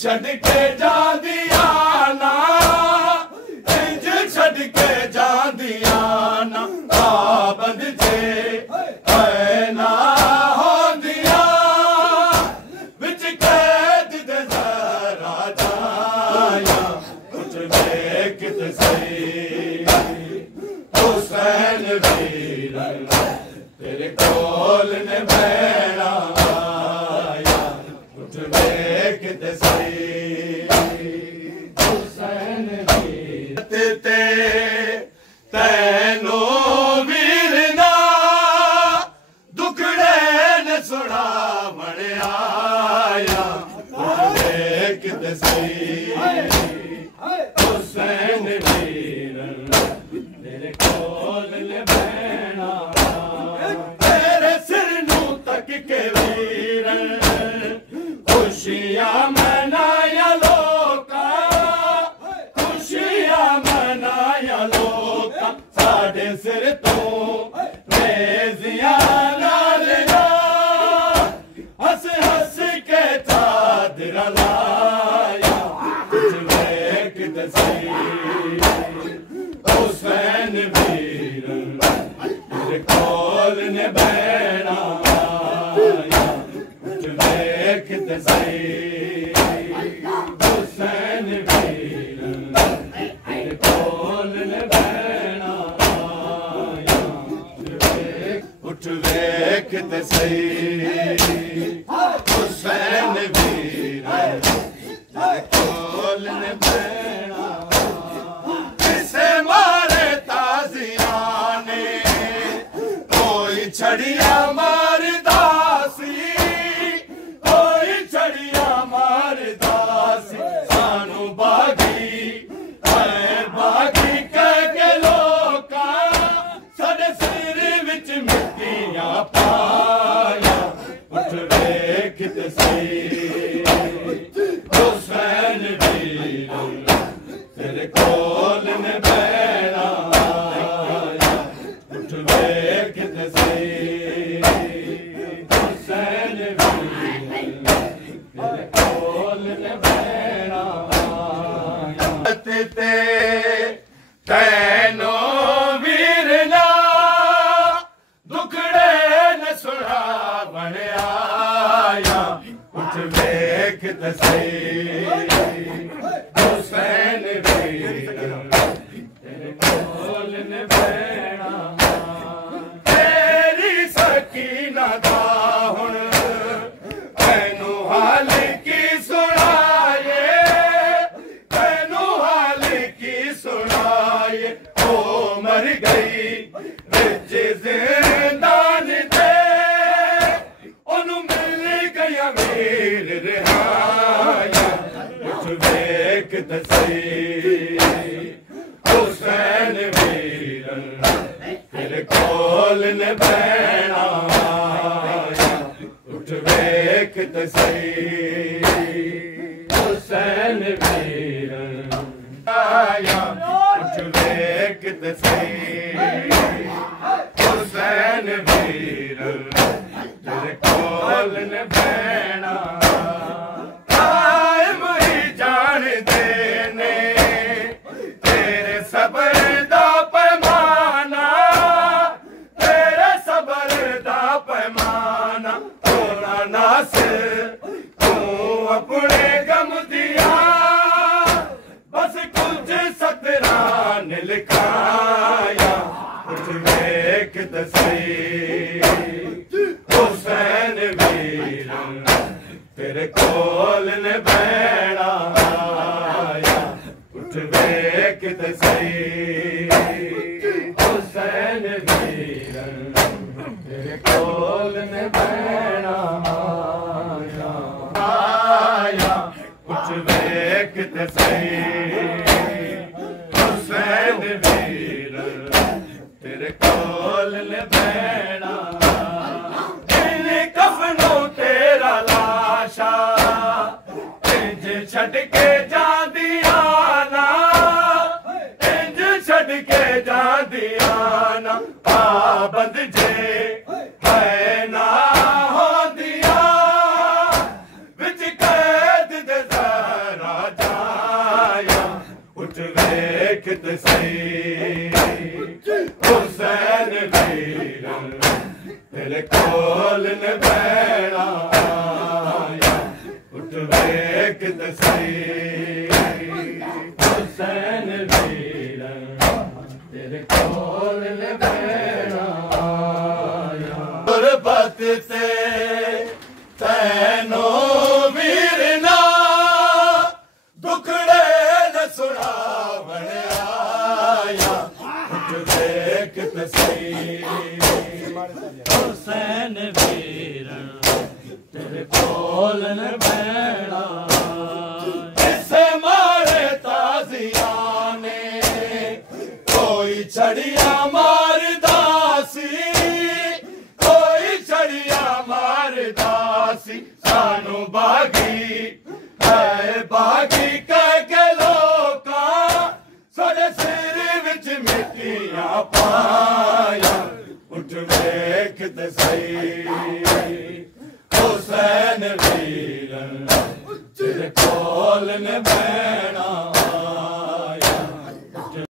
छड़ के जांदिया ना इंज छड़ के जांदिया ना पाबंद जे है ना होंदिया विच कैद दे जरा जाया कुछ देख ते सही हुसैन वीर तेरे कोल ने बैठा आया कुछ देख ते सही हुसैन वीर ते तैनो वीर ना दुखड़े ने सुना बड़े आया कुछ देख ते सही हुसैन वीर तेरे कोल ने बैठा तेरे सिर नू तक के वीर खुशियां मनाया लोका खुशियां मनाया लोका साढ़े सिर तो नेज़ियां नाल ना हंस हंस के चादर लाया कुछ देख ते सही हुसैन वीर तेरे कोल ने बैठा आया कुछ देख ते सही हुसैन वीर तेरे कोल ने बैठा आया उठ देख ते सही हुसैन वीर तेरे कोल ने बैठा किसे मारे ताजिया ने कोई छड़िया मार दासी कोई छड़िया मार दासी सानू बागी कह के लोका साडे सिर विच मिट्टियां पाया उठ देख ते सही हुसैन वीर तेरे कोल ने बैठा आया उठ देख ते सही हुसैन वीर तेरे कोल ने बैठा आया ते तैनो वीर ना दुखड़े ने सुना बने आया उठ देख ते सही हुसैन वीर तेरे कोल ने बैठा तेरी सकीना दा हुण तैनू हाल की सुनाए तैनू हाल की सुनाए ओ मर गई विच जिंदान दे ओनू मिल गया वीर रिहाया उठ देख ते सही हुसैन वीर तेरे कोल ने बैठा आया उठ देख ते सही हुसैन वीर आया उठ देख ते सही हुसैन वीर तेरे कोल ने बैठा कायम ही जान देने तेरे सबर दा पैमाना तेरे सबर दा पैमाना होना नासिर तू अपने गम दिया बस कुछ सतरान लिखाया कुछ देख ते सही हुसैन वीर तेरे कोल ने बैठा आया उठ देख ते सही हुसैन वीर तेरे कोल ने बैठा आया उठ देख ते सही हुसैन वीर तेरे कोल ने बैठा कफनों तेरा लाशा इंज छड़ के जांदिया ना इंज छड़ के जांदिया ना पाबंद जे है ना होंदिया विच कैद दे कोल न बैणा उठ वेख ते सही हुसैन वीर तेरे कोल न बैणा गुरबत ते तैनो वीर ना दुखड़े न सुनावण आया उठ वेख ते सही हुसैन वीर तेरे कोल न बैणा इसे मारे ताजिया ने कोई छड़िया मारदासी कोई छड़िया मारदासी सानू बागी है बागी कह के लोका साडे सिर विच मिट्टियां पाया उठ वेख ते सही हुसैन वीर तेरे कोल न